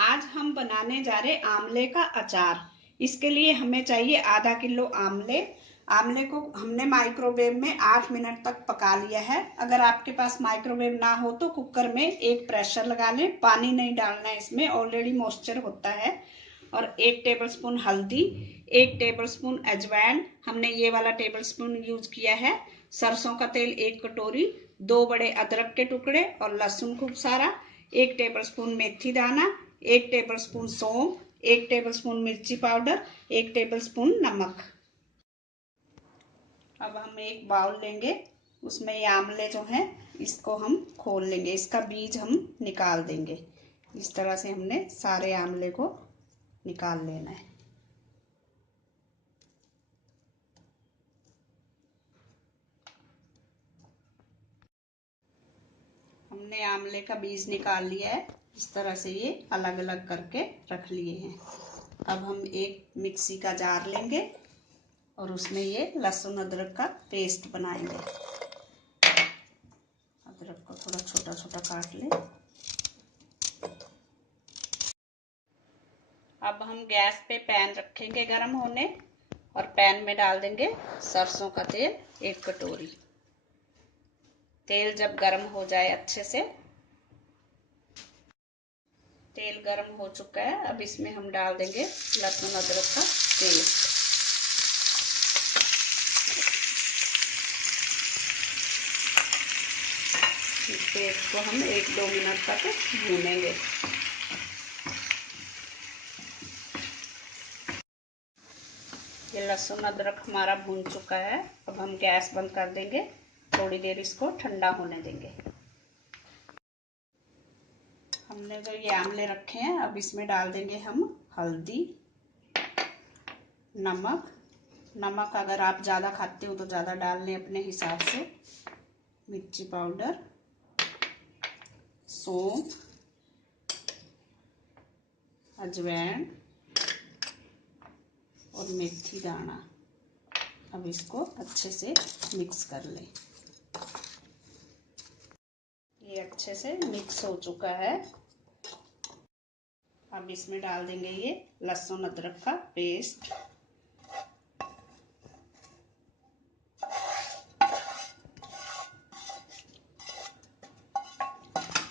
आज हम बनाने जा रहे आंवले का अचार। इसके लिए हमें चाहिए आधा किलो आंवले। आंवले को हमने माइक्रोवेव में 8 मिनट तक पका लिया है। अगर आपके पास माइक्रोवेव ना हो तो कुकर में एक प्रेशर लगा लें। पानी नहीं डालना है, इसमें ऑलरेडी मॉइस्चर होता है। और 1 टेबलस्पून हल्दी, 1 टेबलस्पून अजवाइन, हमने ये वाला टेबलस्पून यूज किया है। सरसों का तेल 1 कटोरी, 2 बड़े अदरक के टुकड़े और लहसुन खूब सारा, 1 टेबलस्पून मेथी दाना, 1 टेबलस्पून सौंफ, 1 टेबलस्पून मिर्ची पाउडर, 1 टेबलस्पून नमक। अब हम एक बाउल लेंगे, उसमें ये आंवले जो हैं इसको हम खोल लेंगे, इसका बीज हम निकाल देंगे। इस तरह से हमने सारे आंवले को निकाल लेना है। हमने आंवले का बीज निकाल लिया है। इस तरह से ये अलग अलग करके रख लिए हैं। अब हम एक मिक्सी का जार लेंगे और उसमें ये लहसुन अदरक का पेस्ट बनाएंगे। अदरक को थोड़ा छोटा छोटा काट लें। अब हम गैस पे पैन रखेंगे गरम होने और पैन में डाल देंगे सरसों का तेल 1 कटोरी। तेल जब गरम हो जाए अच्छे से, तेल गरम हो चुका है। अब इसमें हम डाल देंगे लहसुन अदरक का पेस्ट। इस पेस्ट को हम 1-2 मिनट तक भूनेंगे। ये लहसुन अदरक हमारा भून चुका है। अब हम गैस बंद कर देंगे, थोड़ी देर इसको ठंडा होने देंगे। हमने जो ये आंवले रखे हैं, अब इसमें डाल देंगे हम हल्दी, नमक अगर आप ज़्यादा खाते हो तो ज़्यादा डाल लें अपने हिसाब से, मिर्ची पाउडर, सौंफ, अजवाइन और मेथी दाना। अब इसको अच्छे से मिक्स कर लें। ये अच्छे से मिक्स हो चुका है। अब इसमें डाल देंगे ये लहसुन अदरक का पेस्ट।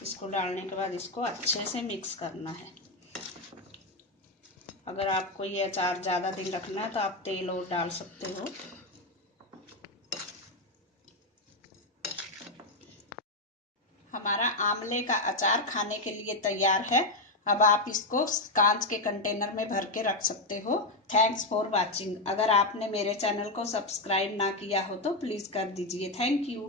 इसको डालने के बाद इसको अच्छे से मिक्स करना है। अगर आपको ये अचार ज़्यादा दिन रखना है तो आप तेल और डाल सकते हो। हमारा आंवले का अचार खाने के लिए तैयार है। अब आप इसको कांच के कंटेनर में भर के रख सकते हो। Thanks for watching. अगर आपने मेरे चैनल को सब्सक्राइब ना किया हो तो प्लीज़ कर दीजिए। Thank you.